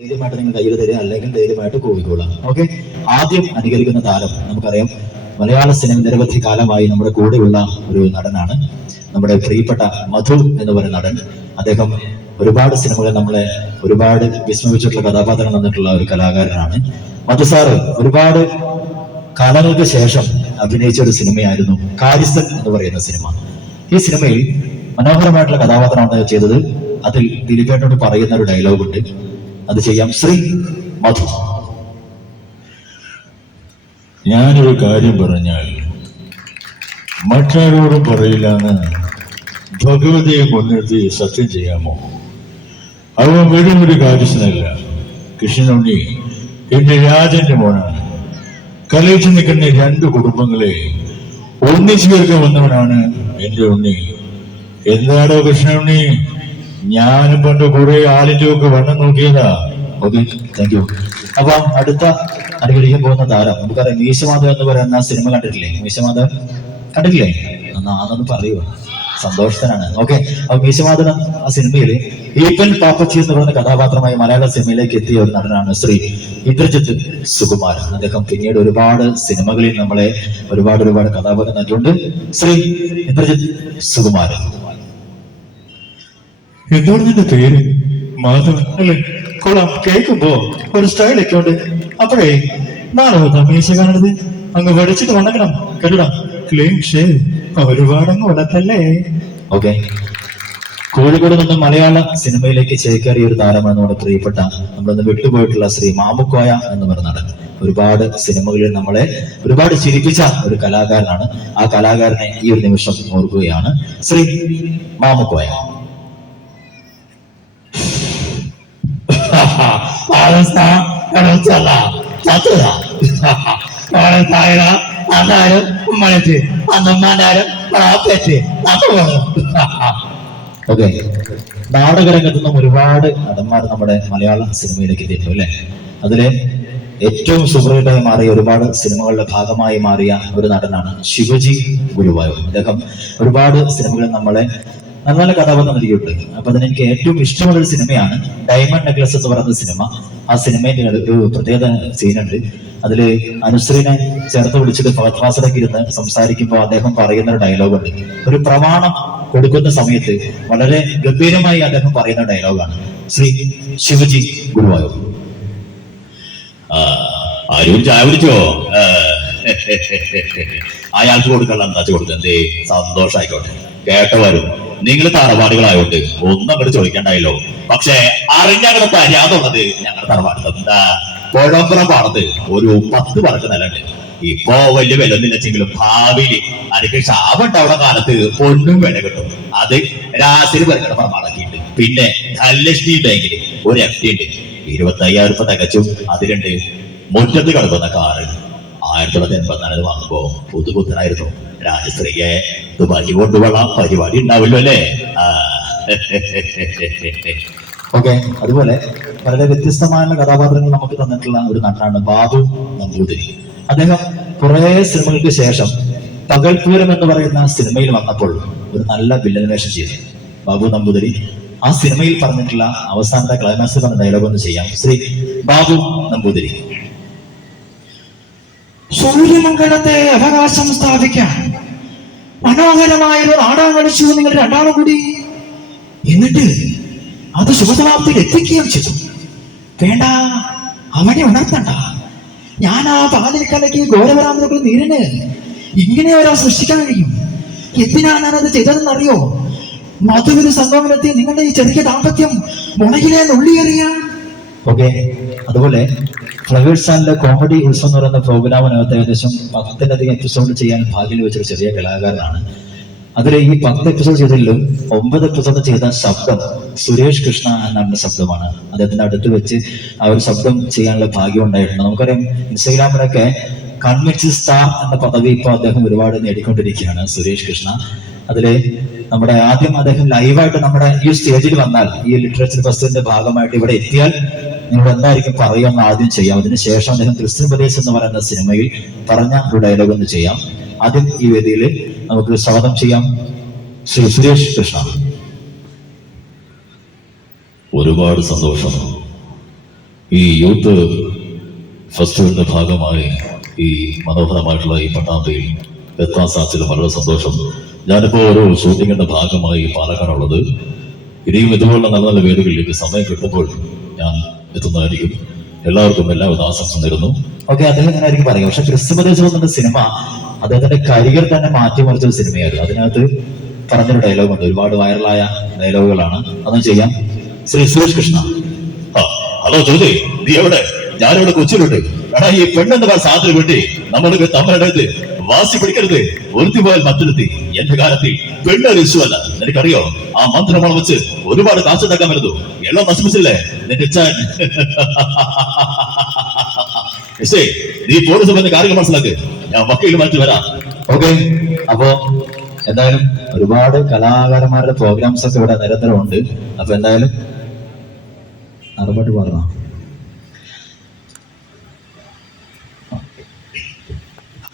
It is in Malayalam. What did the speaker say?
ധൈര്യമായിട്ട് നിങ്ങൾ കയ്യിൽ തരിക അല്ലെങ്കിൽ ധൈര്യമായിട്ട് കോഴിക്കോളാം ഓക്കെ ആദ്യം അനുകരിക്കുന്ന താരം നമുക്കറിയാം. മലയാള സിനിമ നിരവധി കാലമായി നമ്മുടെ കൂടെയുള്ള ഒരു നടനാണ്. നമ്മുടെ പ്രിയപ്പെട്ട മധു എന്ന് പറയുന്ന നടൻ. അദ്ദേഹം ഒരുപാട് സിനിമകൾ നമ്മളെ ഒരുപാട് വിസ്മയിച്ചിട്ടുള്ള കഥാപാത്രങ്ങൾ തന്നിട്ടുള്ള ഒരു കലാകാരനാണ്. മധു സാറ് ഒരുപാട് കാലങ്ങൾക്ക് ശേഷം അഭിനയിച്ച ഒരു സിനിമയായിരുന്നു കാരിസൻ എന്ന് പറയുന്ന സിനിമ. ഈ സിനിമയിൽ മനോഹരമായിട്ടുള്ള കഥാപാത്രമാണ് ചെയ്തത്. അതിൽ ദിലീപേട്ടനോട് പറയുന്ന ഒരു ഡയലോഗ് ഉണ്ട്. അത് ചെയ്യാം. ശ്രീ മധു. ഞാനൊരു കാര്യം പറഞ്ഞാൽ മറ്റാരോടും പറയില്ല എന്ന് ഭഗവതിയെ മുൻനിർത്തി സത്യം ചെയ്യാമോ? അവൻ വെറും ഒരു കാര്യസ്ഥനല്ല. കൃഷ്ണനുണ്ണി എന്റെ രാജന്റെ മോനാണ്. കലയിച്ചു നിൽക്കുന്ന രണ്ട് കുടുംബങ്ങളെ ഒന്നിച്ചു ചേർക്കാൻ വന്നവനാണ് എന്റെ ഉണ്ണി. എന്താടോ കൃഷ്ണനുണ്ണി? ഞാനും പണ്ട് കുറെ ആളിന്റെ ഒക്കെ വണ്ണം നോക്കിയതാ. താങ്ക് യു അപ്പൊ അടുത്ത അനുകരിക്കാൻ പോകുന്ന താരം. നമുക്കറിയാം മീശമാധവ് എന്ന് പറയുന്ന സിനിമ കണ്ടിട്ടില്ലേ? മീശമാധവ്? കണ്ടിട്ടില്ലേ? എന്നാ അതൊന്ന് പറയുക സന്തോഷത്തിനാണ്. ഓക്കെ അപ്പൊ മീശമാധവൻ ആ സിനിമയിൽ ഈപ്പൻ പാപ്പച്ചി എന്ന് പറയുന്ന കഥാപാത്രമായി മലയാള സിനിമയിലേക്ക് എത്തിയ ഒരു നടനാണ് ശ്രീ ഇന്ദ്രജിത്ത് സുകുമാരൻ. അദ്ദേഹം പിന്നീട് ഒരുപാട് സിനിമകളിൽ നമ്മളെ ഒരുപാട് ഒരുപാട് കഥാപാത്രം നൽകിയിട്ടുണ്ട്. ശ്രീ ഇന്ദ്രജിത്ത് സുകുമാരൻ. എന്താണ് നിന്റെ പേര് മാധവൻ അല്ലേ? കൊള്ളാം കേൾക്കുമ്പോ ഒരു സ്റ്റൈലൊക്കെ ഉണ്ട്. അപ്പോഴേ നാളെ തമീശകാണത് അങ്ങ് വെടിച്ചിട്ട് വണങ്ങണം കേട്ടാ ക്ലീൻ ഷേവ്. ഒരുപാടങ്ങ് ഉടത്തല്ലേ ഓക്കെ. കോഴിക്കോട് നിന്ന് മലയാള സിനിമയിലേക്ക് ചേക്കേറിയ ഒരു താരമാണ് നമ്മുടെ പ്രിയപ്പെട്ട നമ്മളിന്ന് വിട്ടുപോയിട്ടുള്ള ശ്രീ മാമുക്കോയ എന്ന് പറഞ്ഞ നടൻ. ഒരുപാട് സിനിമകളിൽ നമ്മളെ ഒരുപാട് ചിരിപ്പിച്ച ഒരു കലാകാരനാണ്. ആ കലാകാരനെ ഈ ഒരു നിമിഷം ഓർക്കുകയാണ്. ശ്രീ മാമുക്കോയ. നാടകരംഗത്ത് നിന്നും ഒരുപാട് നടന്മാർ നമ്മുടെ മലയാള സിനിമയിലേക്ക് എത്തിയിട്ടുണ്ട് അല്ലെ? അതിലെ ഏറ്റവും സുഹൃത്തായി മാറിയ ഒരുപാട് സിനിമകളുടെ ഭാഗമായി മാറിയ ഒരു നടനാണ് ശിവജി ഗുരുവായൂർ. അദ്ദേഹം ഒരുപാട് സിനിമകൾ നമ്മളെ നല്ല നല്ല കഥാപാത്രം നൽകിയിട്ടുണ്ട് അപ്പൊ അതിന് എനിക്ക് ഏറ്റവും ഇഷ്ടമുള്ള ഒരു സിനിമയാണ് ഡയമണ്ട് നെക്ലസ് എന്ന് പറയുന്ന സിനിമ. ആ സിനിമയിൽ ഒരു പ്രത്യേക സീനുണ്ട്. അതിൽ അനുശ്രീനെ ചേർത്ത് വിളിച്ചിട്ട് ഫാത്മാസിലേക്ക് ഇരുന്ന് സംസാരിക്കുമ്പോൾ അദ്ദേഹം പറയുന്ന ഒരു ഡയലോഗ് ഉണ്ട് ഒരു പ്രമാണം കൊടുക്കുന്ന സമയത്ത് വളരെ ഗംഭീരമായി അദ്ദേഹം പറയുന്ന ഡയലോഗാണ്. ശ്രീ ശിവജി ഗുരുവായൂർ. ആരും ചായ അയാൾക്ക് കൊടുക്കാനുള്ള എന്താ കൊടുക്കുക എന്തേ? സന്തോഷായിക്കോട്ടെ. കേട്ടവരും. നിങ്ങൾ തറവാടുകളായോണ്ട് ഒന്നും അങ്ങോട്ട് ചോദിക്കണ്ടായല്ലോ. പക്ഷെ അറിഞ്ഞങ്ങനെ തരാതുള്ളത് ഞങ്ങളുടെ തറവാട് എന്താ? കുഴപ്പുറം പാടത്ത് ഒരു പത്ത് പറക്ക് നിലണ്ട് ഇപ്പോ വലിയ വില നിലച്ചെങ്കിലും ഭാവിയിൽ അനക്ക് ക്ഷാമുണ്ടാവുന്ന കാലത്ത് പൊന്നും വില കിട്ടും. അത് രാത്രി പരിഗണന പ്രമാണക്കിണ്ട് പിന്നെ ധനലക്ഷ്മി ബാങ്കിൽ ഒരു എഫ് ഡി ഉണ്ട്. ഇരുപത്തി അയ്യായിരം രൂപ തികച്ചും അതിലുണ്ട്. മുറ്റത്ത് കിടക്കുന്ന കാറ്. ആയിരത്തി തൊള്ളായിരത്തി എൺപത്തിനാലിൽ വന്നപ്പോ പുതുപുത്തനായിരുന്നു രാജശ്രീയെ ദുബായി കൊണ്ടുപോകാം പരിപാടി ഉണ്ടാവില്ലോ അല്ലേ. ഓക്കെ അതുപോലെ വളരെ വ്യത്യസ്തമായ കഥാപാത്രങ്ങൾ നമുക്ക് തന്നിട്ടുള്ള ഒരു നടനാണ് ബാബു നമ്പൂതിരി അദ്ദേഹം കുറെ സിനിമകൾക്ക് ശേഷം പകൽപൂരം എന്ന് പറയുന്ന സിനിമയിൽ വന്നപ്പോൾ ഒരു നല്ല വില്ലൻ വേഷം ചെയ്തു. ബാബു നമ്പൂതിരി ആ സിനിമയിൽ പറഞ്ഞിട്ടുള്ള അവസാനത്തെ ക്ലൈമാക്സ് പറഞ്ഞ ഡയലോഗ് ഒന്ന് ചെയ്യാം. ശ്രീ ബാബു നമ്പൂതിരി സൂര്യമംഗലത്തെ അവകാശം സ്ഥാപിക്കാൻ മനോഹരമായൊരു നാടകം കളിച്ചു നിങ്ങൾ രണ്ടാളും കൂടി എന്നിട്ട് അത് ശുഭസമാപ്തിയിൽ എത്തിക്കുകയും ചെയ്തു. വേണ്ട അവനെ ഉണർത്തണ്ട. ഞാൻ ആ പാലിക്കലയ്ക്ക് ഘോരപരാമൃകൾ നീരിന് ഇങ്ങനെ ഒരാൾ സൃഷ്ടിക്കാൻ കഴിയും. എന്തിനാണ് ഞാനത് ചെയ്തതെന്നറിയോ? മധുവിന് സംഗമനത്തിൽ നിങ്ങളുടെ ഈ ചെറിയ ദാമ്പത്യം മുളകിലെ നുള്ളിയെറിയാം ഓക്കെ അതുപോലെ ഫ്ലവേഴ്സ് ആൻഡ് കോമഡി ഉത്സവം എന്ന് പറയുന്ന പ്രോഗ്രാമിനകത്ത് ഏകദേശം പത്തിലധികം എപ്പിസോഡ് ചെയ്യാൻ ഭാഗ്യം വെച്ചൊരു ചെറിയ കലാകാരനാണ്. അതിൽ ഈ പത്ത് എപ്പിസോഡ് ചെയ്തതിലും ഒമ്പത് എപ്പിസോഡ് ചെയ്ത ശബ്ദം സുരേഷ് കൃഷ്ണ എന്നാണ് ശബ്ദമാണ്. അദ്ദേഹത്തിന്റെ അടുത്ത് വെച്ച് ആ ഒരു ശബ്ദം ചെയ്യാനുള്ള ഭാഗ്യം ഉണ്ടായിട്ടുണ്ട്. നമുക്കറിയാം ഇൻസ്റ്റഗ്രാമിലൊക്കെ കൺവിൻസ് സ്റ്റാർ എന്ന പദവി ഇപ്പോൾ അദ്ദേഹം ഒരുപാട് നേടിക്കൊണ്ടിരിക്കുകയാണ് സുരേഷ് കൃഷ്ണ. അതിൽ നമ്മുടെ ആദ്യം അദ്ദേഹം ലൈവായിട്ട് നമ്മുടെ ഈ സ്റ്റേജിൽ വന്നാൽ ഈ ലിറ്ററേച്ചർ ഫെസ്റ്റിന്റെ ഭാഗമായിട്ട് ഇവിടെ എത്തിയാൽ നിങ്ങൾ എന്തായിരിക്കും പറയുക ആദ്യം ചെയ്യാം. അതിനുശേഷം അദ്ദേഹം ക്രിസ്ത്യൻ പ്രദേശ് എന്ന് പറയുന്ന സിനിമയിൽ പറഞ്ഞ ഒരു ഡയലോഗ് ഒന്ന് ചെയ്യാം. ആദ്യം ഈ വേദിയിൽ നമുക്ക് സ്വാഗതം ചെയ്യാം. ശ്രീ സുരേഷ് കൃഷ്ണ. ഒരുപാട് സന്തോഷം. ഈ യൂത്ത് ഫെസ്റ്റിവലിന്റെ ഭാഗമായി ഈ മനോഹരമായിട്ടുള്ള ഈ പട്ടാമ്പയിൽ എത്താൻ സാധിച്ചത് വളരെ സന്തോഷം. ഞാനിപ്പോ ഒരു ഷൂട്ടിങ്ങിന്റെ ഭാഗമായി പാലക്കാടുള്ളത്. ഇനിയും ഇതുപോലുള്ള നല്ല നല്ല വേദികളിലേക്ക് സമയം കിട്ടുമ്പോൾ ഞാൻ എത്തുന്നതായിരിക്കും. എല്ലാവർക്കും എല്ലാവിധ ആശംസ നേരുന്നു. ഓക്കെ അദ്ദേഹം ആയിരിക്കും പറയുക. പക്ഷെ ക്രിസ്തുമതേശം എന്ന സിനിമ. അദ്ദേഹത്തിന്റെ കരിയർ തന്നെ മാറ്റിമറിച്ച ഒരു സിനിമയായിരുന്നു. അതിനകത്ത് പറഞ്ഞൊരു ഡയലോഗ് ഉണ്ട്. ഒരുപാട് വൈറലായ ഡയലോഗുകളാണ് അതൊന്നും ചെയ്യാം. ശ്രീ സുരേഷ് കൃഷ്ണ. ഹലോ ചോദ്യ നീ എവിടെ? ഞാനിവിടെ കൊച്ചിയിലുണ്ട്. എടാ ഈ പെണ്ണെന്ന് പറഞ്ഞ സാധനം വേണ്ടി നമ്മൾക്ക് തമ്മിലടുത്ത് വാസി പിടിക്കരുത്. ഒരുത്തി പോയാൽ മറ്റൊരുത്തി. എന്റെ കാലത്തിൽ പെണ്ണൊരു ഇഷ്യൂ അല്ല നിനക്കറിയോ? ആ മന്ത്രമണം വെച്ച് ഒരുപാട് കാശുണ്ടാക്കാൻ വരുന്നു എല്ലാം നശിപ്പിച്ചില്ലേ? നിന്റെ ചാൻ എസ്സേ, നീ പോലീസ് പറഞ്ഞ കാര്യങ്ങൾ മനസ്സിലാക്ക്. ഞാൻ വക്കയിൽ മാറ്റി വരാം. ഓക്കെ. അപ്പോ എന്തായാലും ഒരുപാട് കലാകാരന്മാരുടെ പ്രോഗ്രാംസ് ഒക്കെ ഇവിടെ നിരന്തരം ഉണ്ട് അപ്പൊ എന്തായാലും അറുപട്ട് പറഞ്ഞോ